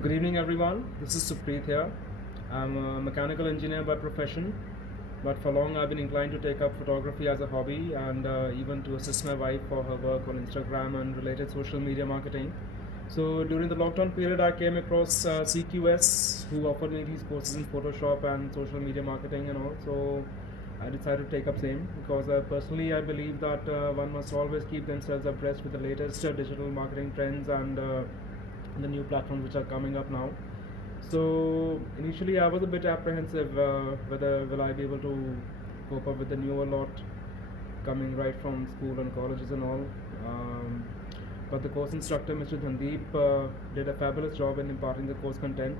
Good evening, everyone. This is Supreet here. I'm a mechanical engineer by profession, but for long I've been inclined to take up photography as a hobby and even to assist my wife for her work on Instagram and related social media marketing. So during the lockdown period, I came across CQS, who offered me these courses in Photoshop and social media marketing and all. So I decided to take up same because personally I believe that one must always keep themselves abreast with the latest digital marketing trends and the new platforms which are coming up now. So initially I was a bit apprehensive whether will I be able to cope up with the newer lot coming right from school and colleges and all. But the course instructor, Mr. Dhandeep, did a fabulous job in imparting the course content.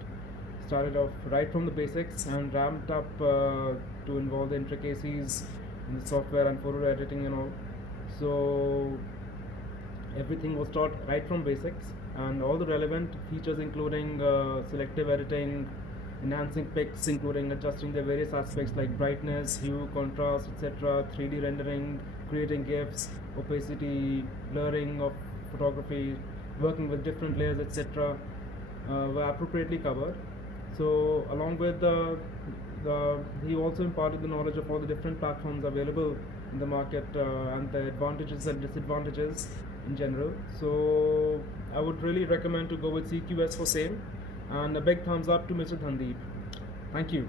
Started off right from the basics and ramped up to involve the intricacies in the software and photo editing and all. So everything was taught right from basics, and all the relevant features including selective editing, enhancing pics, including adjusting the various aspects like brightness, hue, contrast, etc., 3D rendering, creating GIFs, opacity, blurring of photography, working with different layers, etc., were appropriately covered. So along with he also imparted the knowledge of all the different platforms available in the market and the advantages and disadvantages in general. So I would really recommend to go with CQS for same, and a big thumbs up to Mr. Dhandeep. Thank you.